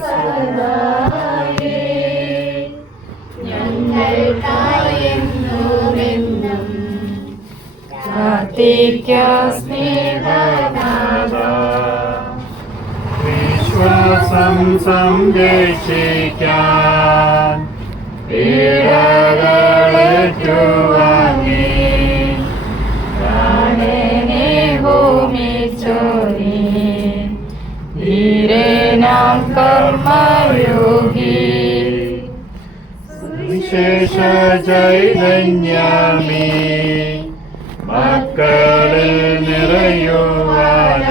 സഹായേ ഞങ്ങൾക്കായെന്നുമെന്നും പ്രാർത്ഥിക്കാം സ്നേഹനാഥ. വിശ്വാസം സംരക്ഷിക്കാൻ പീഡകളേറ്റുവാങ്ങി പ്രാണനെ ഹോമിച്ചോനീ ധീരനാം കർമ്മയോഗി വിശേഷ ചൈതന്യമേ മക്കളിൽ നിറയുവാനായി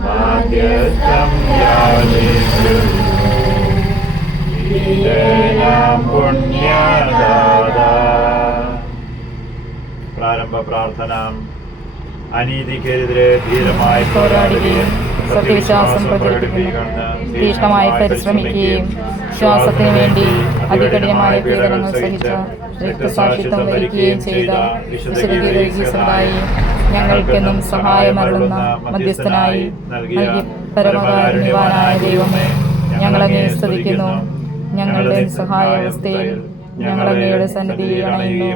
മാധ്യസ്ഥം യാചിക്കുന്നു. പുണ്യദാതാ. പ്രാരംഭ പ്രാർത്ഥന. അനീതിക്കെതിരെ ധീരമായി പോരാടുകയും സത്യവിശ്വാസം പ്രചരിപ്പിക്കുന്നു. തീഷ്ണമായി പരിശ്രമിക്കുകയും വിശ്വാസത്തിനു വേണ്ടി അതികഠിനമായ പീഡനങ്ങൾ സഹിച്ച രക്തസാക്ഷിത്വം വരിക്കുകയും ചെയ്ത വിശുദ്ധഗീവർഗീസുമായി ഞങ്ങൾക്കെന്നും സഹായമരുളുന്ന മധ്യസ്ഥനായി നൽകി പരമകാരുണ്യവാനായ ദൈവമേ, ഞങ്ങളങ്ങേ സ്തുതിക്കുന്നു. ഞങ്ങളുടെ സഹായാവസ്ഥയിൽ ഞങ്ങളങ്ങയുടെ സന്നിധിയിൽ അണയുന്നു.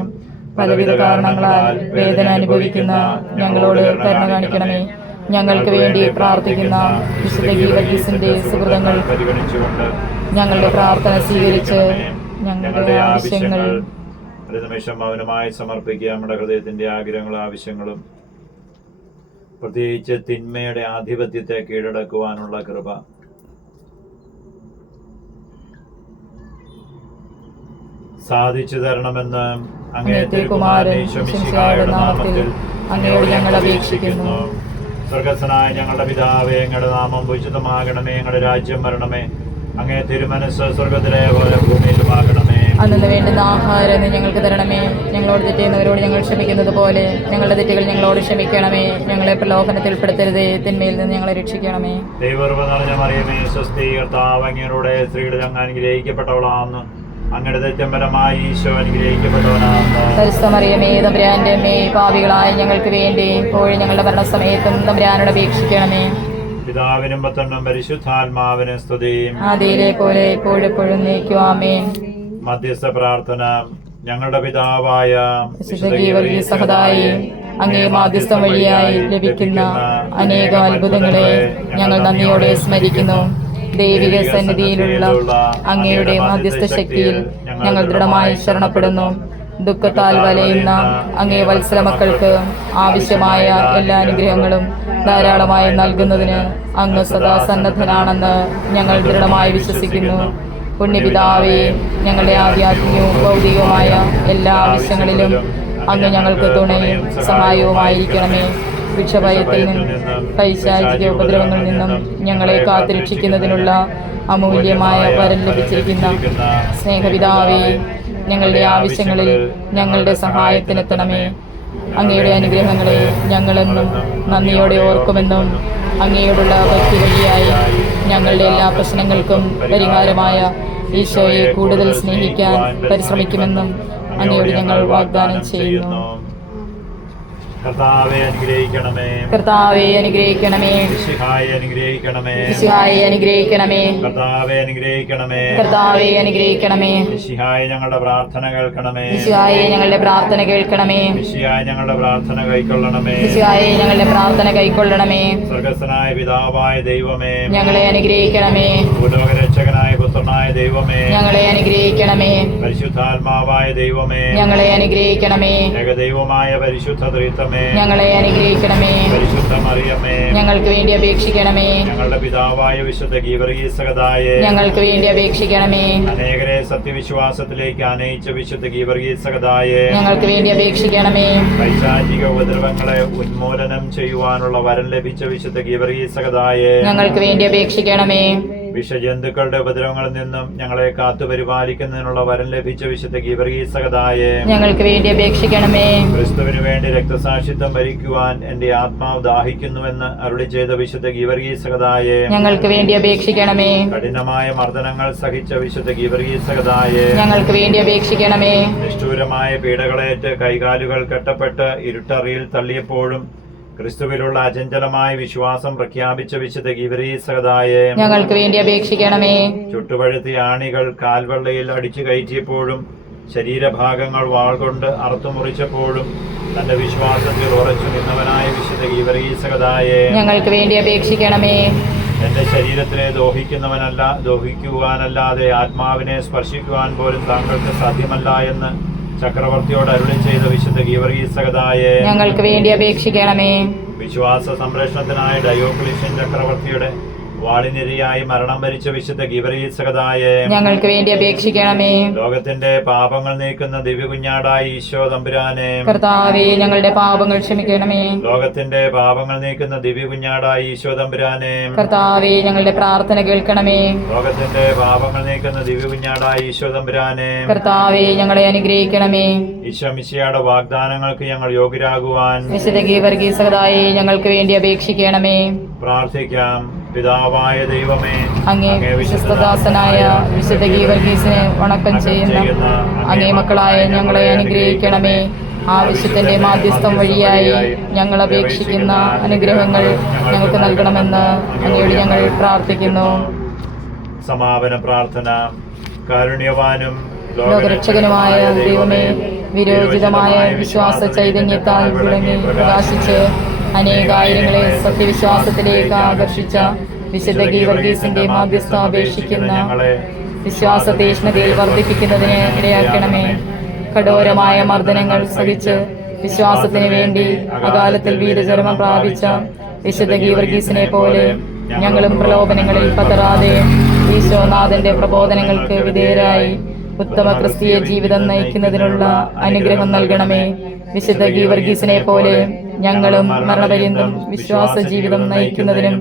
പലവിധ കാരണങ്ങളാൽ വേദന അനുഭവിക്കുന്ന ഞങ്ങളോട് കരുണ കാണിക്കണമേ. ഞങ്ങൾക്ക് വേണ്ടി പ്രാർത്ഥിക്കുന്ന വിശുദ്ധ ഗീവർഗീസിന്റെ സുഹൃതങ്ങൾ പരിഗണിച്ചുകൊണ്ട് ഞങ്ങളുടെ പ്രാർത്ഥന സ്വീകരിച്ച് ഞങ്ങളുടെ ആവശ്യങ്ങൾ ഒരു നിമിഷം മൗനമായി സമർപ്പിക്കുക. നമ്മുടെ ഹൃദയത്തിന്റെ ആഗ്രഹങ്ങളും ആവശ്യങ്ങളും, പ്രത്യേകിച്ച് തിന്മയുടെ ആധിപത്യത്തെ കീഴടക്കുവാനുള്ള കൃപ സാധിച്ചു തരണമെന്ന് അങ്ങേ തിരുകുമാരൻ യേശുമിശിഹായുടെ നാമത്തിൽ അങ്ങയോട് ഞങ്ങൾ അപേക്ഷിക്കുന്നു. സ്വർഗസ്ഥനായ ഞങ്ങളുടെ പിതാവേ, ഞങ്ങളുടെ നാമം പൂജിതമാകണമേ. ഞങ്ങളുടെ രാജ്യം വരണമേ. അങ്ങേ തിരുമനസ് സ്വർഗത്തിലെ പോലെ ഭൂമിയിലുമാകണമേ. അന്നു വേണ്ടുന്ന ആഹാരം നീ ഞങ്ങൾക്ക് തരണമേ. ഞങ്ങളോട് തെറ്റുന്നവരോട് ഞങ്ങൾ ക്ഷമിക്കുന്നത് പോലെ ഞങ്ങളുടെ തെറ്റുകൾ ഞങ്ങളോട് ക്ഷമിക്കണമേ. ഞങ്ങളെ പ്രലോഭനത്തിൽ ഉൾപ്പെടുത്തരുതേ, തിന്മയിൽ നിന്ന് ഞങ്ങളെ രക്ഷിക്കണമേ. ദൈവകൃപ നിറഞ്ഞ മറിയമേ, സ്വസ്തി, കർത്താവ് അങ്ങയുടെ സ്ത്രീകളിൽ അങ്ങ് അനുഗ്രഹിക്കപ്പെട്ടവളാണെന്ന് അങ്ങയുടെ തെറ്റമ്പരമായി ഈശോ അനുഗ്രഹിക്കപ്പെട്ടവനാണ്. പരിശുദ്ധമറിയമേ, തമ്പുരാന്റെ അമ്മേ, പാപികളായ ഞങ്ങൾക്ക് വേണ്ടി ഇപ്പോഴും ഞങ്ങളുടെ മരണസമയത്തും തമ്പുരാനോട് അപേക്ഷിക്കണമേ. പിതാവിനും പുത്രനും പരിശുദ്ധാത്മാവിനും സ്തുതി. ആദിയിലെ പോലെ ഇപ്പോഴെപ്പോഴും നീക്കും. ആമേൻ. മധ്യസ്ഥ പ്രാർത്ഥന. ഞങ്ങളുടെ പിതാവായ വിശുദ്ധ ഗീവർഗീസ് സഹോദായേ, അങ്ങേ മാധ്യസ്ഥം വഴിയായി ലഭിക്കുന്ന അനേകം അത്ഭുതങ്ങളെ ഞങ്ങൾ നന്ദിയോടെ സ്മരിക്കുന്നു. ദൈവിക സന്നിധിയിലുള്ള അങ്ങയുടെ മധ്യസ്ഥ ശക്തിയിൽ ഞങ്ങൾ ദൃഢമായി ശരണപ്പെടുന്നു. ദുഃഖത്താൽ വലയുന്ന അങ്ങേ വത്സല മക്കൾക്ക് ആവശ്യമായ എല്ലാ അനുഗ്രഹങ്ങളും ധാരാളമായി നൽകുന്നതിന് അങ്ങ് സദാ സന്നദ്ധനാണെന്ന് ഞങ്ങൾ ദൃഢമായി വിശ്വസിക്കുന്നു. പുണ്യപിതാവേ, ഞങ്ങളുടെ ആധ്യാത്മികവും ഭൗതികവുമായ എല്ലാ ആവശ്യങ്ങളിലും അങ്ങ് ഞങ്ങൾക്ക് തുണയും സഹായവുമായിരിക്കണമേ. വിഷഭയത്തിൽ നിന്നും പൈശാചിക ഉപദ്രവങ്ങളിൽ നിന്നും ഞങ്ങളെ കാത്തുരക്ഷിക്കുന്നതിനുള്ള അമൂല്യമായ വരം ലഭിച്ചിരിക്കുന്ന സ്നേഹപിതാവേ, ഞങ്ങളുടെ ആവശ്യങ്ങളിൽ ഞങ്ങളുടെ സഹായത്തിനെത്തണമേ. അങ്ങയുടെ അനുഗ്രഹങ്ങളെ ഞങ്ങളെന്നും നന്ദിയോടെ ഓർക്കുമെന്നും അങ്ങയോടുള്ള ഭക്തി വഴിയായി ഞങ്ങളുടെ എല്ലാ പ്രശ്നങ്ങൾക്കും പരിഹാരമായ ഈശോയെ കൂടുതൽ സ്നേഹിക്കാൻ പരിശ്രമിക്കുമെന്നും അങ്ങയോട് ഞങ്ങൾ വാഗ്ദാനം ചെയ്യുന്നു. കർത്താവേ അനുഗ്രഹിക്കണമേ. കർത്താവേ അനുഗ്രഹിക്കണമേ. മിശിഹായെ അനുഗ്രഹിക്കണമേ. മിശിഹായെ അനുഗ്രഹിക്കണമേ. കർത്താവേ അനുഗ്രഹിക്കണമേ. കർത്താവേ അനുഗ്രഹിക്കണമേ. മിശിഹായെ ഞങ്ങളുടെ പ്രാർത്ഥന കേൾക്കണമേ. മിശിഹായെ ഞങ്ങളുടെ പ്രാർത്ഥന കേൾക്കണമേ. മിശിഹായെ ഞങ്ങളുടെ പ്രാർത്ഥന കൈക്കൊള്ളണമേ. മിശിഹായെ ഞങ്ങളുടെ പ്രാർത്ഥന കൈക്കൊള്ളണമേ. സ്വർഗസ്ഥനായ പിതാവായ ദൈവമേ, ഞങ്ങളെ അനുഗ്രഹിക്കണമേ. ഭൂലോകരക്ഷകനായ പുത്രനായ ദൈവമേ, ഞങ്ങളെ അനുഗ്രഹിക്കണമേ. പരിശുദ്ധാത്മാവായ ദൈവമേ, ഞങ്ങളെ അനുഗ്രഹിക്കണമേ. ഏകദൈവമായ പരിശുദ്ധ ത്രിത്വമേ, ഞങ്ങളെ അനുഗ്രഹിക്കണമേ. പരിശുദ്ധ മറിയമേ, ഞങ്ങൾക്ക് വേണ്ടി അപേക്ഷിക്കണമേ. ഞങ്ങളുടെ പിതാവായ വിശുദ്ധ ഗീവർഗീസ് സഹോദായേ, ഞങ്ങൾക്ക് വേണ്ടി അപേക്ഷിക്കണമേ. അനേകരെ സത്യവിശ്വാസത്തിലേക്ക് അനയിച്ച വിശുദ്ധ ഗീവർഗീസ് സഹോദായേ, ഞങ്ങൾക്ക് വേണ്ടി അപേക്ഷിക്കണമേ. പൈശാചിക ഉപദ്രവങ്ങളെ ഉന്മൂലനം ചെയ്യുവാനുള്ള വരം ലഭിച്ച വിശുദ്ധ ഗീവർഗീസ് സഹോദായേ, ഞങ്ങൾക്ക് വേണ്ടി അപേക്ഷിക്കണമേ. വിഷജന്തുക്കളുടെ ഉപദ്രവങ്ങളിൽ നിന്നും ഞങ്ങളെ കാത്തുപരിപാലിക്കുന്നതിനുള്ള വരം ലഭിച്ച വിശുദ്ധ ഗീവർഗീസ് സഹോദായേ, ഞങ്ങൾക്ക് വേണ്ടി അപേക്ഷിക്കണമേ. ക്രിസ്തുവിന് വേണ്ടി രക്തസാക്ഷിത്വം വരിക്കുവാൻ എന്റെ ആത്മാവ് ദാഹിക്കുന്നുവെന്ന് അരുളി ചെയ്ത വിശുദ്ധ ഗീവർഗീസ് സഹോദായേ, ഞങ്ങൾക്ക് വേണ്ടി അപേക്ഷിക്കണമേ. കഠിനമായ മർദ്ദനങ്ങൾ സഹിച്ച വിശുദ്ധ ഗീവർഗീസ് സഹോദായേ, ഞങ്ങൾക്ക് വേണ്ടി അപേക്ഷിക്കണമേ. നിഷ്ഠൂരമായ പീഡകളേറ്റ് കൈകാലുകൾ കെട്ടപ്പെട്ട് ഇരുട്ടറിയിൽ തള്ളിയപ്പോഴും ക്രിസ്തുവിലുള്ള അചഞ്ചലമായ വിശ്വാസം പ്രഖ്യാപിച്ച വിശുദ്ധ ഗീവരീസകതായെ ഞങ്ങൾക്ക് വേണ്ടി അപേക്ഷിക്കണമേ. ചുട്ടുപഴുത്തിയ ആണികൾ കാൽവെള്ളയിൽ അടിച്ചു കയറ്റിയപ്പോഴും ശരീരഭാഗങ്ങൾ വാൾ കൊണ്ട് അറുത്തുമുറിച്ചപ്പോഴും തന്റെ വിശ്വാസത്തിൽ ഉറച്ചു നിന്നവനായ വിശുദ്ധ ഗീവരീസകതായെ ഞങ്ങൾക്ക് വേണ്ടി അപേക്ഷിക്കണമേ. എന്റെ ശരീരത്തിനെ ദോഹിക്കുവാനല്ലാതെ ആത്മാവിനെ സ്പർശിക്കുവാൻ പോലും താങ്കൾക്ക് സാധ്യമല്ല എന്ന് ചക്രവർത്തിയോട് അരുളി ചെയ്ത വിശുദ്ധ ഗീവരീസകതായെ ഞങ്ങൾക്ക് വേണ്ടി അപേക്ഷിക്കണമേ. വിശ്വാസ സംരക്ഷണത്തിനായി ഡയോക്ലിഷ്യൻ ചക്രവർത്തിയുടെ വാളിനിരയായി മരണം വരിച്ച വിശുദ്ധ ഗീവരീസകതായെ ഞങ്ങൾക്ക് വേണ്ടി അപേക്ഷിക്കണമേ. ലോകത്തിന്റെ പാപങ്ങൾ നീക്കുന്ന ദിവ്യകുഞ്ഞാടായ ഈശോ തമ്പുരാനെ കർത്താവേ, ഞങ്ങളുടെ പാപങ്ങൾ ക്ഷമിക്കണമേ. ലോകത്തിന്റെ പാപങ്ങൾ നീക്കുന്ന ദിവ്യകുഞ്ഞാടായ ഈശോ തമ്പുരാനെ കർത്താവേ, ഞങ്ങളുടെ പ്രാർത്ഥന കേൾക്കണമേ. ലോകത്തിന്റെ പാപങ്ങൾ നീക്കുന്ന ദിവ്യകുഞ്ഞാടായ ഈശോ തമ്പുരാനെ കർത്താവേ, ഞങ്ങളെ അനുഗ്രഹിക്കണമേ. ഈശോ മിശിഹായുടെ വാഗ്ദാനങ്ങൾക്ക് ഞങ്ങൾ യോഗ്യരാകുവാൻ വിശുദ്ധ ഗീവർഗീസകതായെ ഞങ്ങൾക്ക് വേണ്ടി അപേക്ഷിക്കണമേ. പ്രാർത്ഥിക്കാം. പിതാവായ ദൈവമേ, അങ്ങേ വിശ്വസ്തദാസനായ വിശുദ്ധ ഗീവർഗീസിനെ വണക്കം ചെയ്യുന്ന അങ്ങേ മക്കളായ ഞങ്ങളെ അനുഗ്രഹിക്കണമേ. ആ വിശുദ്ധന്റെ മാധ്യസ്ഥം വഴിയായി ഞങ്ങൾ അപേക്ഷിക്കുന്ന അനുഗ്രഹങ്ങൾ ഞങ്ങൾക്ക് നൽകണമെന്ന് അങ്ങയോട് ഞങ്ങൾ പ്രാർത്ഥിക്കുന്നു. സമാപന പ്രാർത്ഥന. കാരുണ്യവാനും ലോകരക്ഷകനുമായ ദൈവമേ, വിരോചിതമായ വിശ്വാസ ചൈതന്യത്താൽ വിളങ്ങി പ്രകാശിച്ച് അനേകായിരങ്ങളെ സത്യവിശ്വാസത്തിലേക്ക് ആകർഷിച്ച വിശുദ്ധ ഗീവർഗീസിന്റെ മാധ്യസ്ഥ അപേക്ഷിക്കുന്ന വിശ്വാസ തീഷ്ണതയിൽ വർദ്ധിപ്പിക്കുന്നതിന് ഇടയാക്കണമേ. കഠോരമായ മർദ്ദനങ്ങൾ സഹിച്ച് വിശ്വാസത്തിന് വേണ്ടി അകാലത്തിൽ വീരചരമം പ്രാപിച്ച വിശുദ്ധ ഗീവർഗീസിനെ പോലെ ഞങ്ങളും പ്രലോഭനങ്ങളിൽ പതറാതെ ഈശോനാഥന്റെ പ്രബോധനങ്ങൾക്ക് വിധേയരായി ഉത്തമ ക്രിസ്തീയ ജീവിതം നയിക്കുന്നതിനുള്ള അനുഗ്രഹം നൽകണമേ. വിശുദ്ധ ഗീവർഗീസിനെ പോലെ ഞങ്ങളും മരണപര്യന്തം വിശ്വാസ ജീവിതം നയിക്കുന്നതിനും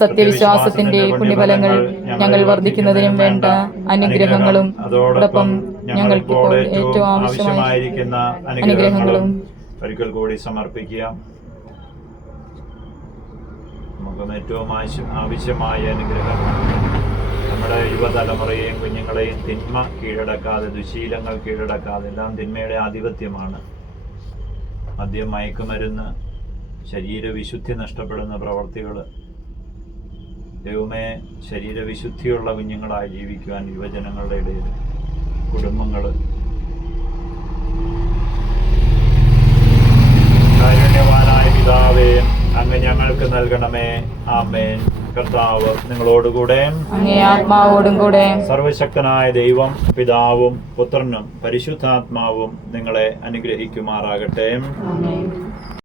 സത്യവിശ്വാസത്തിന്റെ പുണ്യഫലങ്ങൾ ഞങ്ങൾ വർദ്ധിക്കുന്നതിനും വേണ്ട അനുഗ്രഹങ്ങളും അതോടൊപ്പം ഞങ്ങൾക്കിപ്പോൾ ഏറ്റവും ആവശ്യമായിരിക്കുന്ന അനുഗ്രഹങ്ങളും ഒരിക്കൽ കൂടി സമർപ്പിക്കുക. നമുക്ക് ഏറ്റവും ആവശ്യമായ അനുഗ്രഹം നമ്മുടെ യുവതലമുറയെയും കുഞ്ഞുങ്ങളെയും തിന്മ കീഴടക്കാതെ, ദുശീലങ്ങൾ കീഴടക്കാതെ, എല്ലാം തിന്മയുടെ ആധിപത്യമാണ്. മദ്യം, മയക്കുമരുന്ന്, ശരീരവിശുദ്ധി നഷ്ടപ്പെടുന്ന പ്രവർത്തികൾ. ദൈവമേ, ശരീരവിശുദ്ധിയുള്ള കുഞ്ഞുങ്ങളായി ജീവിക്കുവാൻ യുവജനങ്ങളുടെ ഇടയിൽ, കുടുംബങ്ങൾ. കാരുണ്യവാനായ പിതാവേ, അങ്ങ് ഞങ്ങൾക്ക് നൽകണമേ. ആമേൻ. കർത്താവ് നിങ്ങളോടുകൂടെ, അങ്ങേ ആത്മാവോടും കൂടെ. സർവശക്തനായ ദൈവം പിതാവും പുത്രനും പരിശുദ്ധാത്മാവും നിങ്ങളെ അനുഗ്രഹിക്കുമാറാകട്ടെ. ആമേൻ.